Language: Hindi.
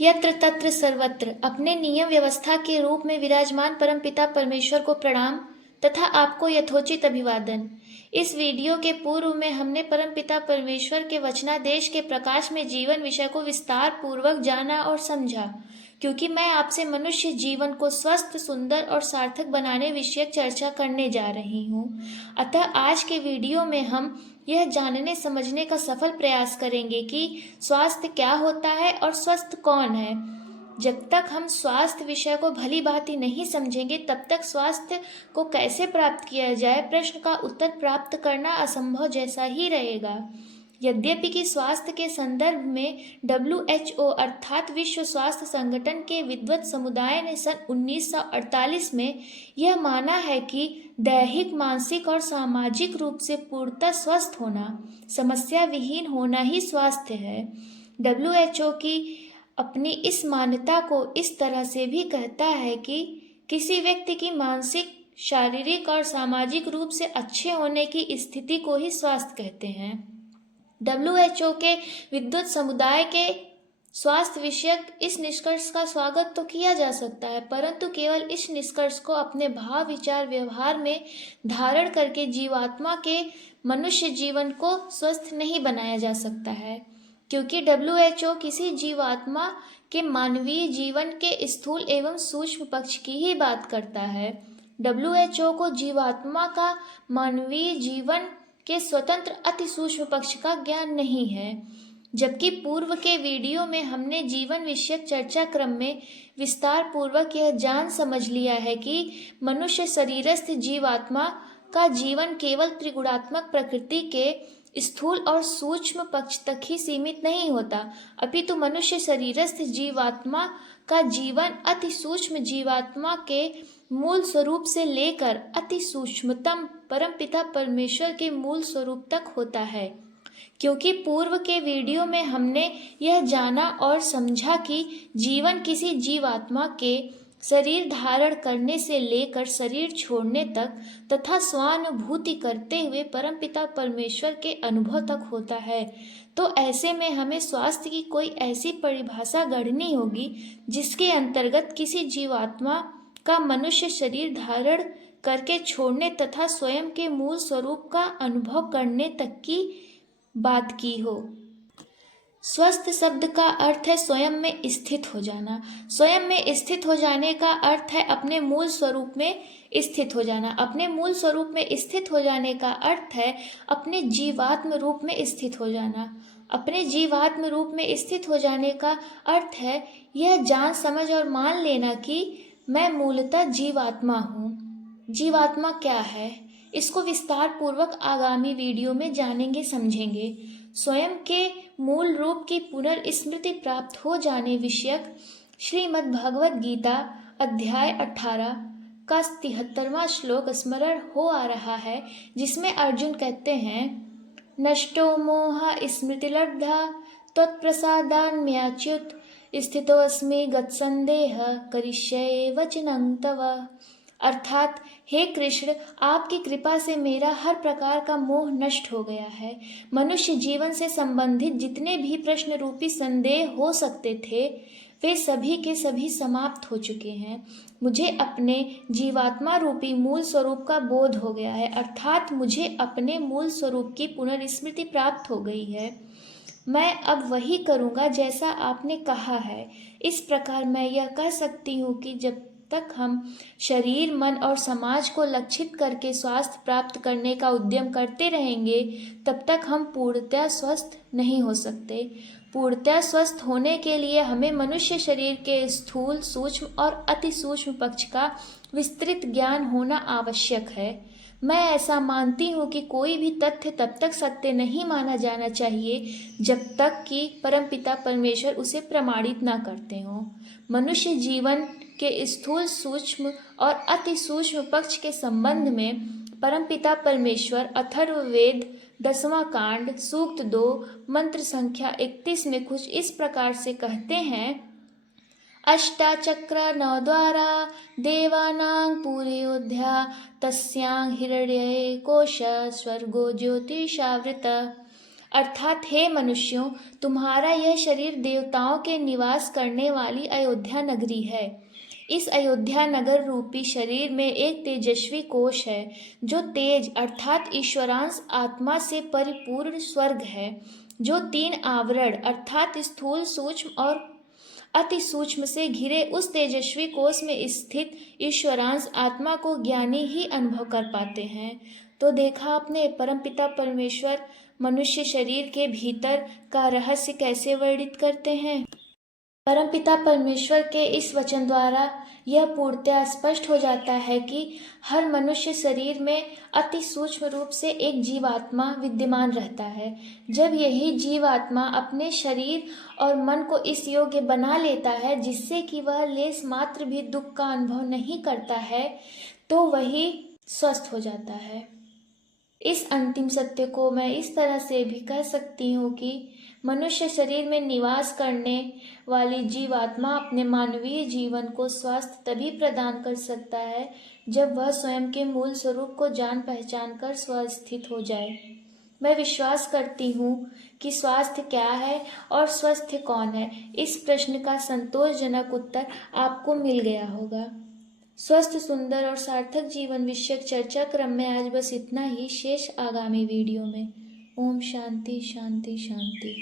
यत्र तत्र सर्वत्र अपने नियम व्यवस्था के रूप में विराजमान परमपिता परमेश्वर को प्रणाम तथा आपको यथोचित अभिवादन। इस वीडियो के पूर्व में हमने परमपिता परमेश्वर के वचनादेश के प्रकाश में जीवन विषय को विस्तार पूर्वक जाना और समझा। क्योंकि मैं आपसे मनुष्य जीवन को स्वस्थ, सुंदर और सार्थक बनाने विषयक चर्चा करने जा रही हूँ, अतः आज के वीडियो में हम यह जानने समझने का सफल प्रयास करेंगे कि स्वास्थ्य क्या होता है और स्वस्थ कौन है। जब तक हम स्वास्थ्य विषय को भली भांति नहीं समझेंगे, तब तक स्वास्थ्य को कैसे प्राप्त किया जाए, प्रश्न का उत्तर प्राप्त करना असंभव जैसा ही रहेगा। यद्यपि कि स्वास्थ्य के संदर्भ में WHO अर्थात विश्व स्वास्थ्य संगठन के विद्वत समुदाय ने सन 1948 में यह माना है कि दैहिक, मानसिक और सामाजिक रूप से पूर्णतः स्वस्थ होना, समस्या विहीन होना ही स्वास्थ्य है। WHO की अपनी इस मान्यता को इस तरह से भी कहता है कि किसी व्यक्ति की मानसिक, शारीरिक और सामाजिक रूप से अच्छे होने की स्थिति को ही स्वास्थ्य कहते हैं। WHO के विद्वत समुदाय के स्वास्थ्य विषयक इस निष्कर्ष का स्वागत तो किया जा सकता है, परंतु केवल इस निष्कर्ष को अपने भाव, विचार, व्यवहार में धारण करके जीवात्मा के मनुष्य जीवन को स्वस्थ नहीं बनाया जा सकता है। क्योंकि WHO किसी जीवात्मा के मानवीय जीवन के स्थूल एवं सूक्ष्म पक्ष की ही बात करता है। WHO को जीवात्मा का मानवीय जीवन के स्वतंत्र अति सूक्ष्म पक्ष का ज्ञान नहीं है। जबकि पूर्व के वीडियो में हमने जीवन विषयक चर्चा क्रम में विस्तार पूर्वक यह जान समझ लिया है कि मनुष्य शरीरस्थ जीवात्मा का जीवन केवल त्रिगुणात्मक प्रकृति के स्थूल और सूक्ष्म पक्ष तक ही सीमित नहीं होता, अपितु मनुष्य शरीरस्थ जीवात्मा का जीवन अति सूक्ष्म जीवात्मा के मूल स्वरूप से लेकर अति सूक्ष्मतम परमपिता परमेश्वर के मूल स्वरूप तक होता है। क्योंकि पूर्व के वीडियो में हमने यह जाना और समझा कि जीवन किसी जीवात्मा के शरीर धारण करने से लेकर शरीर छोड़ने तक तथा स्वानुभूति करते हुए परमपिता परमेश्वर के अनुभव तक होता है। तो ऐसे में हमें स्वास्थ्य की कोई ऐसी परिभाषा गढ़नी होगी जिसके अंतर्गत किसी जीवात्मा का मनुष्य शरीर धारण करके छोड़ने तथा स्वयं के मूल स्वरूप का अनुभव करने तक की बात की हो। स्वस्थ शब्द का अर्थ है स्वयं में स्थित हो जाना। स्वयं में स्थित हो जाने का अर्थ है अपने मूल स्वरूप में स्थित हो जाना। अपने मूल स्वरूप में स्थित हो जाने का अर्थ है अपने जीवात्म रूप में स्थित हो जाना। अपने जीवात्म रूप में स्थित हो जाने का अर्थ है यह जान, समझ और मान लेना कि मैं मूलतः जीवात्मा हूँ। जीवात्मा क्या है, इसको विस्तार पूर्वक आगामी वीडियो में जानेंगे, समझेंगे। स्वयं के मूल रूप की पुनर्स्मृति प्राप्त हो जाने विषयक श्रीमद् भगवद गीता अध्याय 18 का 73वां श्लोक स्मरण हो आ रहा है, जिसमें अर्जुन कहते हैं, नष्टो मोह स्मृतिलब्धा त्वत्प्रसादान्म्याच्युत स्थितोऽस्मि गतसंदेह करिष्ये वचनं तव। अर्थात हे कृष्ण, आपकी कृपा से मेरा हर प्रकार का मोह नष्ट हो गया है। मनुष्य जीवन से संबंधित जितने भी प्रश्न रूपी संदेह हो सकते थे, वे सभी के सभी समाप्त हो चुके हैं। मुझे अपने जीवात्मा रूपी मूल स्वरूप का बोध हो गया है, अर्थात मुझे अपने मूल स्वरूप की पुनर्स्मृति प्राप्त हो गई है। मैं अब वही करूँगा जैसा आपने कहा है। इस प्रकार मैं यह कह सकती हूँ कि जब तक हम शरीर, मन और समाज को लक्षित करके स्वास्थ्य प्राप्त करने का उद्यम करते रहेंगे, तब तक हम पूर्णतः स्वस्थ नहीं हो सकते। पूर्णतः स्वस्थ होने के लिए हमें मनुष्य शरीर के स्थूल, सूक्ष्म और अति सूक्ष्म पक्ष का विस्तृत ज्ञान होना आवश्यक है। मैं ऐसा मानती हूँ कि कोई भी तथ्य तब तक सत्य नहीं माना जाना चाहिए जब तक कि परमपिता परमेश्वर उसे प्रमाणित न करते हों। मनुष्य जीवन के स्थूल, सूक्ष्म और अति सूक्ष्म पक्ष के संबंध में परमपिता परमेश्वर अथर्ववेद 10वां कांड सूक्त 2 मंत्र संख्या 31 में कुछ इस प्रकार से कहते हैं, अष्टाचक्र नवद्वारा देवानां पुरीयोध्या तस्यां हिरण्ये कोश स्वर्गो ज्योतिषावृत। अर्थात हे मनुष्यों, तुम्हारा यह शरीर देवताओं के निवास करने वाली अयोध्या नगरी है। इस अयोध्या नगर रूपी शरीर में एक तेजस्वी कोश है, जो तेज अर्थात ईश्वरांश आत्मा से परिपूर्ण स्वर्ग है, जो 3 आवरण अर्थात स्थूल, सूक्ष्म और अति सूक्ष्म से घिरे उस तेजस्वी कोश में स्थित ईश्वरांश आत्मा को ज्ञानी ही अनुभव कर पाते हैं। तो देखा आपने, परमपिता परमेश्वर मनुष्य शरीर के भीतर का रहस्य कैसे वर्णित करते हैं। परमपिता परमेश्वर के इस वचन द्वारा यह पूर्णतः स्पष्ट हो जाता है कि हर मनुष्य शरीर में अति सूक्ष्म रूप से एक जीवात्मा विद्यमान रहता है। जब यही जीवात्मा अपने शरीर और मन को इस योग्य बना लेता है जिससे कि वह लेस मात्र भी दुख का अनुभव नहीं करता है, तो वही स्वस्थ हो जाता है। इस अंतिम सत्य को मैं इस तरह से भी कह सकती हूँ कि मनुष्य शरीर में निवास करने वाली जीवात्मा अपने मानवीय जीवन को स्वास्थ्य तभी प्रदान कर सकता है जब वह स्वयं के मूल स्वरूप को जान पहचान कर स्वस्थित हो जाए। मैं विश्वास करती हूँ कि स्वास्थ्य क्या है और स्वस्थ कौन है, इस प्रश्न का संतोषजनक उत्तर आपको मिल गया होगा। स्वस्थ, सुंदर और सार्थक जीवन विषयक चर्चा क्रम में आज बस इतना ही। शेष आगामी वीडियो में। ओम शांति शांति शांति।